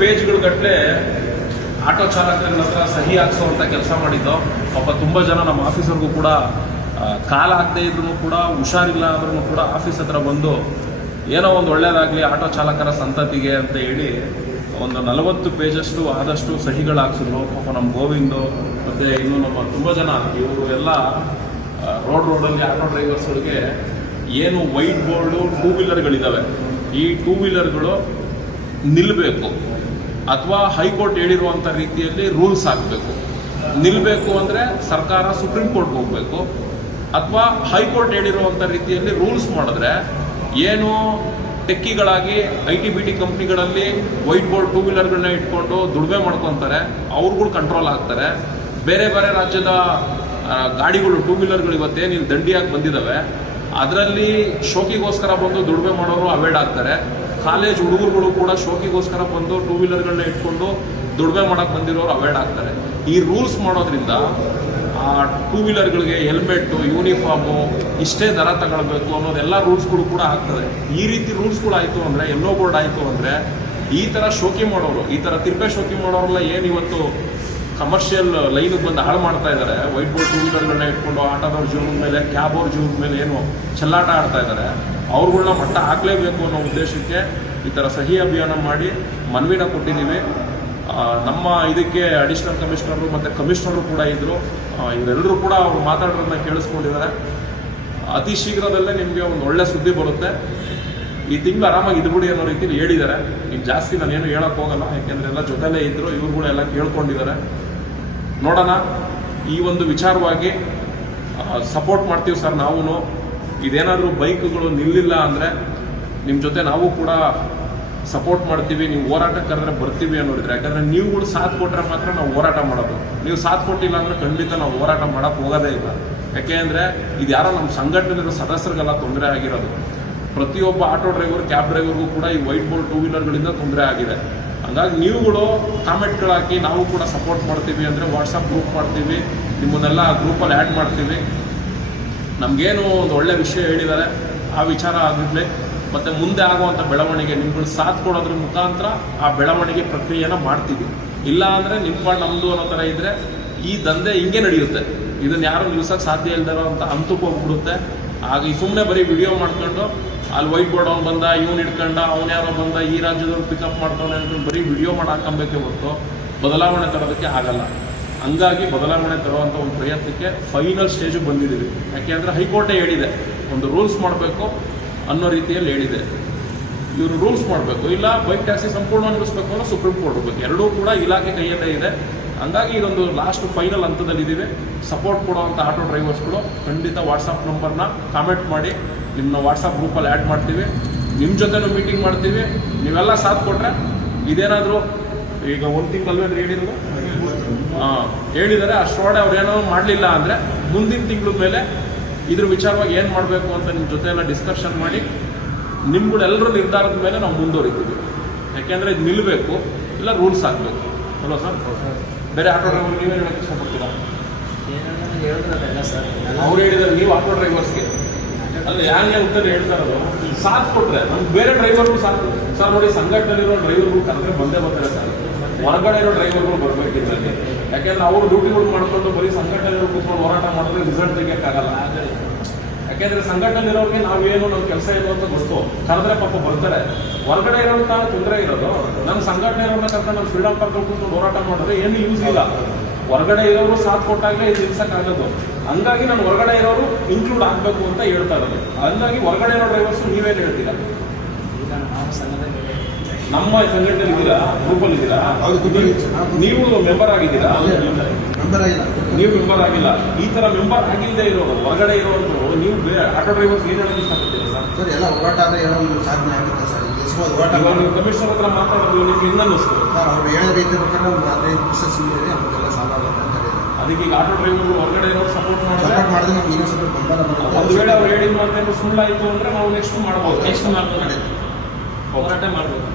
ಪೇಜ್ಗಳ ಗಟ್ಟಲೆ ಆಟೋ ಚಾಲಕರ ಹತ್ರ ಸಹಿ ಹಾಕ್ಸೋವಂಥ ಕೆಲಸ ಮಾಡಿದ್ದು. ಪಾಪ ತುಂಬ ಜನ ನಮ್ಮ ಆಫೀಸರ್ಗೂ ಕೂಡ ಕಾಲ ಆಗದೆ ಇದ್ರೂ ಕೂಡ ಹುಷಾರಿಲ್ಲ ಆದ್ರೂ ಕೂಡ ಆಫೀಸ್ ಹತ್ರ ಬಂದು ಏನೋ ಒಂದು ಒಳ್ಳೇದಾಗಲಿ ಆಟೋ ಚಾಲಕರ ಸಂತತಿಗೆ ಅಂತ ಹೇಳಿ ಒಂದು 40 ಪೇಜಷ್ಟು ಆದಷ್ಟು ಸಹಿಗಳು ಹಾಕ್ಸಿದ್ರು. ಪಾಪ ನಮ್ಮ ಗೋವಿಂದು ಮತ್ತು ಇನ್ನು ನಮ್ಮ ತುಂಬ ಜನ ಇವರು ಎಲ್ಲ ರೋಡಲ್ಲಿ ಆಟೋ ಡ್ರೈವರ್ಸ್ಗಳಿಗೆ ಏನು ವೈಟ್ ಬೋರ್ಡು 2 ವೀಲರ್ಗಳಿದ್ದಾವೆ, ಈ 2 ವೀಲರ್ಗಳು ನಿಲ್ಲಬೇಕು ಅಥವಾ ಹೈಕೋರ್ಟ್ ಹೇಳಿರುವಂಥ ರೀತಿಯಲ್ಲಿ ರೂಲ್ಸ್ ಹಾಕಬೇಕು. ನಿಲ್ಲಬೇಕು ಅಂದರೆ ಸರ್ಕಾರ ಸುಪ್ರೀಂ ಕೋರ್ಟ್ಗೆ ಹೋಗಬೇಕು, ಅಥವಾ ಹೈಕೋರ್ಟ್ ಹೇಳಿರುವಂಥ ರೀತಿಯಲ್ಲಿ ರೂಲ್ಸ್ ಮಾಡಿದ್ರೆ ಏನು ಟೆಕ್ಕಿಗಳಾಗಿ IT-BT ಕಂಪ್ನಿಗಳಲ್ಲಿ ವೈಟ್ ಬೋರ್ಡ್ 2 ವೀಲರ್ಗಳನ್ನ ಇಟ್ಕೊಂಡು ದುಡಿಮೆ ಮಾಡ್ಕೊತಾರೆ, ಅವ್ರುಗಳು ಕಂಟ್ರೋಲ್ ಆಗ್ತಾರೆ. ಬೇರೆ ಬೇರೆ ರಾಜ್ಯದ ಗಾಡಿಗಳು 2 ವೀಲರ್ಗಳು ಇವತ್ತೇನು ಇಲ್ಲಿ ದಂಡಿಯಾಗಿ ಬಂದಿದ್ದಾವೆ, ಅದರಲ್ಲಿ ಶೋಕಿಗೋಸ್ಕರ ಬಂದು ದುಡಿಮೆ ಮಾಡೋರು ಅವಾಯ್ಡ್ ಆಗ್ತಾರೆ. ಕಾಲೇಜ್ ಹುಡುಗರುಗಳು ಕೂಡ ಶೋಕಿಗೋಸ್ಕರ ಬಂದು 2 ವೀಲರ್ಗಳನ್ನ ಇಟ್ಕೊಂಡು ದುಡಿಮೆ ಮಾಡಕ್ಕೆ ಬಂದಿರೋರು ಅವಾಯ್ಡ್ ಆಗ್ತಾರೆ. ಈ ರೂಲ್ಸ್ ಮಾಡೋದ್ರಿಂದ ಆ 2 ವೀಲರ್ಗಳಿಗೆ ಹೆಲ್ಮೆಟ್ಟು, ಯೂನಿಫಾರ್ಮು, ಇಷ್ಟೇ ದರ ತಗೊಳ್ಬೇಕು ಅನ್ನೋದೆಲ್ಲ ರೂಲ್ಸ್ಗಳು ಕೂಡ ಆಗ್ತದೆ. ಈ ರೀತಿ ರೂಲ್ಸ್ಗಳು ಆಯಿತು ಅಂದರೆ, ಎಲ್ಲೋ ಬೋರ್ಡ್ ಆಯಿತು ಅಂದರೆ, ಈ ಥರ ಶೋಕಿ ಮಾಡೋರು, ಈ ಥರ ತಿರ್ಪೆ ಶೋಕಿ ಮಾಡೋರೆಲ್ಲ ಏನು ಇವತ್ತು ಕಮರ್ಷಿಯಲ್ ಲೈನಿಗೆ ಬಂದು ಹಾಳು ಮಾಡ್ತಾ ಇದ್ದಾರೆ, ವೈಟ್ ಬೋರ್ಡ್ 2 ವೀಲರ್ಗಳನ್ನ ಇಟ್ಕೊಂಡು ಆಟೋದವ್ರ ಜೀವನದ ಮೇಲೆ, ಕ್ಯಾಬ್ ಅವ್ರ ಜೀವನದ ಮೇಲೆ ಏನು ಚೆಲ್ಲಾಟ ಆಡ್ತಾ ಇದ್ದಾರೆ, ಅವ್ರುಗಳ್ನ ಮಟ್ಟ ಹಾಕಲೇಬೇಕು ಅನ್ನೋ ಉದ್ದೇಶಕ್ಕೆ ಈ ಥರ ಸಹಿ ಅಭಿಯಾನ ಮಾಡಿ ಮನವಿನ ಕೊಟ್ಟಿದ್ದೀವಿ. ನಮ್ಮ ಇದಕ್ಕೆ ಅಡಿಷನಲ್ ಕಮಿಷನರು ಮತ್ತು ಕಮಿಷನರು ಕೂಡ ಇದ್ದರು. ಇವರೆಲ್ಲರೂ ಕೂಡ ಅವ್ರು ಮಾತಾಡೋದನ್ನ ಕೇಳಿಸ್ಕೊಂಡಿದ್ದಾರೆ. ಅತಿ ಶೀಘ್ರದಲ್ಲೇ ನಿಮಗೆ ಒಂದು ಒಳ್ಳೆ ಸುದ್ದಿ ಬರುತ್ತೆ. ಈ ತಿಂಗಳು ಆರಾಮಾಗಿ ಇದ್ಬಿಡಿ ಅನ್ನೋ ರೀತಿಯಲ್ಲಿ ಹೇಳಿದ್ದಾರೆ. ಈಗ ಜಾಸ್ತಿ ನಾನೇನು ಹೇಳಕ್ಕೆ ಹೋಗಲ್ಲ, ಯಾಕೆಂದರೆ ಎಲ್ಲ ಜೊತೆಲೇ ಇದ್ದರು, ಇವ್ರುಗಳು ಎಲ್ಲ ಕೇಳ್ಕೊಂಡಿದ್ದಾರೆ. ನೋಡೋಣ, ಈ ಒಂದು ವಿಚಾರವಾಗಿ ಸಪೋರ್ಟ್ ಮಾಡ್ತೀವಿ ಸರ್. ನಾವು ಇದೇನಾದರೂ ಬೈಕ್ಗಳು ನಿಲ್ಲಿಲ್ಲ ಅಂದರೆ ನಿಮ್ಮ ಜೊತೆ ನಾವು ಕೂಡ ಸಪೋರ್ಟ್ ಮಾಡ್ತೀವಿ. ನೀವು ಹೋರಾಟಕ್ಕೆ ಕರೆದ್ರೆ ಬರ್ತೀವಿ ಅನ್ನೋರಿದ್ರೆ, ಯಾಕಂದರೆ ನೀವುಗಳು ಸಾಥ್ ಕೊಟ್ಟರೆ ಮಾತ್ರ ನಾವು ಹೋರಾಟ ಮಾಡೋದು. ನೀವು ಸಾಥ್ ಕೊಟ್ಟಿಲ್ಲ ಅಂದರೆ ಖಂಡಿತ ನಾವು ಹೋರಾಟ ಮಾಡೋಕ್ಕೆ ಹೋಗೋದೇ ಇಲ್ಲ. ಯಾಕೆಂದರೆ ಇದು ಯಾರೋ ನಮ್ಮ ಸಂಘಟನೆಯ ಸದಸ್ಯರಿಗೆಲ್ಲ ತೊಂದರೆ ಆಗಿರೋದು. ಪ್ರತಿಯೊಬ್ಬ ಆಟೋ ಡ್ರೈವರ್, ಕ್ಯಾಬ್ ಡ್ರೈವರ್ಗೂ ಕೂಡ ಈ ವೈಟ್ ಬೋರ್ಡ್ 2 ವೀಲರ್ಗಳಿಂದ ತೊಂದರೆ ಆಗಿದೆ. ಹಾಗಾಗಿ ನೀವುಗಳು ಕಾಮೆಂಟ್ಗಳಾಕಿ ನಾವು ಕೂಡ ಸಪೋರ್ಟ್ ಮಾಡ್ತೀವಿ ಅಂದರೆ ವಾಟ್ಸಪ್ ಗ್ರೂಪ್ ಮಾಡ್ತೀವಿ, ನಿಮ್ಮನ್ನೆಲ್ಲ ಗ್ರೂಪಲ್ಲಿ ಆ್ಯಡ್ ಮಾಡ್ತೀವಿ. ನಮಗೇನು ಒಂದು ಒಳ್ಳೆ ವಿಷಯ ಹೇಳಿದ್ದಾರೆ, ಆ ವಿಚಾರ ಆಗಿರಲಿ. ಮತ್ತು ಮುಂದೆ ಆಗುವಂಥ ಬೆಳವಣಿಗೆ ನಿಮ್ಗಳು ಸಾಥ್ ಕೊಡೋದ್ರ ಮುಖಾಂತರ ಆ ಬೆಳವಣಿಗೆ ಪ್ರಕ್ರಿಯೆನ ಮಾಡ್ತೀವಿ. ಇಲ್ಲ ಅಂದರೆ ನಿಮ್ಮ ನಮ್ಮದು ಅನ್ನೋ ಥರ ಇದ್ದರೆ ಈ ದಂಧೆ ಹಿಂಗೆ ನಡೆಯುತ್ತೆ. ಇದನ್ನು ಯಾರು ನಿಲ್ಸೋಕ್ಕೆ ಸಾಧ್ಯ ಇಲ್ದಾರೋ ಅಂತ ಹಂತಕ್ಕೆ ಹೋಗ್ಬಿಡುತ್ತೆ. ಆಗ ಈ ಸುಮ್ಮನೆ ಬರೀ ವಿಡಿಯೋ ಮಾಡ್ಕೊಂಡು ಅಲ್ಲಿ ವೈಟ್ ಬೋರ್ಡ್ ಅವ್ನು ಬಂದ, ಇವ್ನು ಹಿಡ್ಕೊಂಡ, ಅವ್ನು ಯಾರೋ ಬಂದ, ಈ ರಾಜ್ಯದವ್ರು ಪಿಕಪ್ ಮಾಡ್ತಾನೆ ಅಂತ ಬರೀ ವಿಡಿಯೋ ಮಾಡಿ ಹಾಕೊಬೇಕೆ ಹೊರತು ಬದಲಾವಣೆ ತರೋದಕ್ಕೆ ಆಗಲ್ಲ. ಹಂಗಾಗಿ ಬದಲಾವಣೆ ತರುವಂಥ ಒಂದು ಪ್ರಯತ್ನಕ್ಕೆ ಫೈನಲ್ ಸ್ಟೇಜಿಗೆ ಬಂದಿದ್ದೀವಿ. ಯಾಕೆಂದರೆ ಹೈಕೋರ್ಟೇ ಹೇಳಿದೆ, ಒಂದು ರೂಲ್ಸ್ ಮಾಡಬೇಕು ಅನ್ನೋ ರೀತಿಯಲ್ಲಿ ಹೇಳಿದೆ. ಇವರು ರೂಲ್ಸ್ ಮಾಡಬೇಕು, ಇಲ್ಲ ಬೈಕ್ ಟ್ಯಾಕ್ಸಿ ಸಂಪೂರ್ಣ ನಿಲ್ಲಿಸಬೇಕು ಅನ್ನೋ ಸುಪ್ರೀಂ ಕೋರ್ಟ್ ಹೋಗ್ಬೇಕು. ಎರಡೂ ಕೂಡ ಇಲಾಖೆ ಕೈಯಲ್ಲೇ ಇದೆ. ಹಂಗಾಗಿ ಇದೊಂದು ಲಾಸ್ಟ್ ಫೈನಲ್ ಹಂತದಲ್ಲಿದ್ದೀವಿ. ಸಪೋರ್ಟ್ ಕೊಡುವಂಥ ಆಟೋ ಡ್ರೈವರ್ಸ್ಗಳು ಖಂಡಿತ ವಾಟ್ಸಪ್ ನಂಬರ್ನ ಕಾಮೆಂಟ್ ಮಾಡಿ, ನಿಮ್ಮನ್ನ ವಾಟ್ಸಪ್ ಗ್ರೂಪಲ್ಲಿ ಆ್ಯಡ್ ಮಾಡ್ತೀವಿ. ನಿಮ್ಮ ಜೊತೆನೂ ಮೀಟಿಂಗ್ ಮಾಡ್ತೀವಿ. ನೀವೆಲ್ಲ ಸಾಥ್ ಕೊಟ್ಟರೆ ಇದೇನಾದರೂ ಈಗ 1 ತಿಂಗಳಲ್ವೇ ಹೇಳಿದ್ರು, ಹೇಳಿದ್ದಾರೆ, ಅಷ್ಟೊಳಗೆ ಅವ್ರು ಏನೋ ಮಾಡಲಿಲ್ಲ ಅಂದರೆ ಮುಂದಿನ ತಿಂಗಳ ಮೇಲೆ ಇದ್ರ ವಿಚಾರವಾಗಿ ಏನು ಮಾಡಬೇಕು ಅಂತ ನಿಮ್ಮ ಜೊತೆ ಎಲ್ಲ ಡಿಸ್ಕಷನ್ ಮಾಡಿ ನಿಮ್ಗಳೆಲ್ಲರ ನಿರ್ಧಾರದ ಮೇಲೆ ನಾವು ಮುಂದುವರಿತೀವಿ. ಯಾಕೆಂದರೆ ಇದು ನಿಲ್ಲಬೇಕು, ಇಲ್ಲ ರೂಲ್ಸ್ ಆಗಬೇಕು ಅಲ್ವಾ ಸರ್? ಬೇರೆ ಆಟೋ ಡ್ರೈವರ್ ನೀವೇ ಹೇಳೋಕ್ಕೆ ಇಷ್ಟಪಡ್ತೀರಾ? ಅವ್ರು ಹೇಳಿದ್ದಾರೆ, ನೀವು ಆಟೋ ಡ್ರೈವರ್ಸ್ಗೆ ಅಲ್ಲ ಯಾರಿಗೆ ಉತ್ತರ ಹೇಳ್ತಾ ಇರೋದು, ಸಾಥ್ ಕೊಟ್ಟರೆ ನಮ್ಗೆ ಬೇರೆ ಡ್ರೈವರ್ಗಳು ಸಾಥ್. ಸರ್ ನೋಡಿ, ಸಂಘಟನೆಯಲ್ಲಿರೋ ಡ್ರೈವರ್ಗಳು ಕರೆದ್ರೆ ಬಂದೇ ಬರ್ತಾರೆ ಸರ್. ಹೊರಗಡೆ ಇರೋ ಡ್ರೈವರ್ಗಳು ಬರಬೇಕಿದ್ರಲ್ಲಿ, ಯಾಕೆಂದ್ರೆ ಅವರು ಡ್ಯೂಟಿಗಳು ಮಾಡ್ಕೊಂಡು ಬರೀ ಸಂಘಟನೆಯವರು ಕೂತ್ಕೊಂಡು ಹೋರಾಟ ಮಾಡಿದ್ರೆ ರಿಸಲ್ಟ್ ತೆಗಿಯೋಕ್ಕಾಗಲ್ಲ. ಯಾಕೆಂದ್ರೆ ಸಂಘಟನೆಯವ್ರಿಗೆ ನಾವೇನು ನಮ್ಮ ಕೆಲಸ ಏನು ಅಂತ ಗೊತ್ತು, ಕರೆದ್ರೆ ಪಾಪ ಬರ್ತಾರೆ. ಹೊರಗಡೆ ಇರೋರು ತಾನು ತೊಂದರೆ ಇರೋದು. ನಮ್ಮ ಸಂಘಟನೆಯವ್ರನ್ನ ಕರೆದ್ರೆ ನಮ್ಮ ಫ್ರೀಡಮ್ ಪಾರ್ಕ್ ಕೂತ್ಕೊಂಡು ಹೋರಾಟ ಮಾಡಿದ್ರೆ ಏನು ಯೂಸ್ ಇಲ್ಲ. ಹೊರಗಡೆ ಇರೋರು ಸಾಥ್ ಕೊಟ್ಟಾಗಲೇ ಇದು ನಿಲ್ಸಕ್ಕಾಗೋದು. ಹಂಗಾಗಿ ನಾನು ಹೊರಗಡೆ ಇರೋರು ಇನ್ಕ್ಲೂಡ್ ಆಗಬೇಕು ಅಂತ ಹೇಳ್ತಾ ಇರೋದು. ಹಂಗಾಗಿ ಹೊರಗಡೆ ಇರೋ ಡ್ರೈವರ್ಸ್ ನೀವೇನು ಹೇಳ್ತೀರಾ? ನಮ್ಮ ಸಂಘಟನೆ ಇದ್ದೀರಾ, ಗ್ರೂಪಲ್ಲಿ ಇದ್ದೀರಾ, ನೀವು ಮೆಂಬರ್ ಆಗಿದ್ದೀರಾ? ನೀವು ಮೆಂಬರ್ ಆಗಿಲ್ಲ. ಈ ತರ ಮೆಂಬರ್ ಆಗಿಲ್ಲದೆ ಇರೋರು, ಹೊರಗಡೆ ಇರೋರು, ನೀವು ಆಟೋ ಡ್ರೈವರ್ಸ್ ಏನು ಹೇಳೋದು ಇಷ್ಟಪಡ್ತೀರಾ ಸರ್? ಎಲ್ಲ ಹೋರಾಟ ಆದರೆ ಏನೋ ಒಂದು ಸಾಧನೆ ಆಗುತ್ತೆ ಸರ್. ನೀವು ಕಮಿಷನರ್ ಹತ್ರ ಮಾತಾಡೋದು ನಿಮ್ಗೆ ಇನ್ನನ್ನಿಸ್ತು? ಸರ್ ಅವ್ರು ಹೇಳೋ ರೀತಿ ಪ್ರಕಾರ ಒಂದು 15 ಪರ್ಸೆಂಟ್ ಇದೆ, ನಮಗೆಲ್ಲ ಸಾಲ ಆಗುತ್ತೆ ಅಂತ ಹೇಳಿದ್ರು. ಅದಕ್ಕೆ ಈಗ ಆಟೋ ಡ್ರೈವರ್ಗಳು ಹೊರಗಡೆ ಇರೋರು ಸಪೋರ್ಟ್ ಮಾಡಿದ್ರೆ ನಮ್ಗೆ ಇನ್ನೂ ಸ್ವಲ್ಪ ಬೆಂಬಲ ಬರುತ್ತೆ. ಒಂದು ವೇಳೆ ಅವ್ರು ಹೇಳಿದ ಮಾತೇನು ಸುಳ್ಳಾಯಿತು ಅಂದರೆ ನಾವು ನೆಕ್ಸ್ಟ್ ಮಾಡ್ಬೋದು, ಹೋರಾಟ ಮಾಡ್ಬೋದು.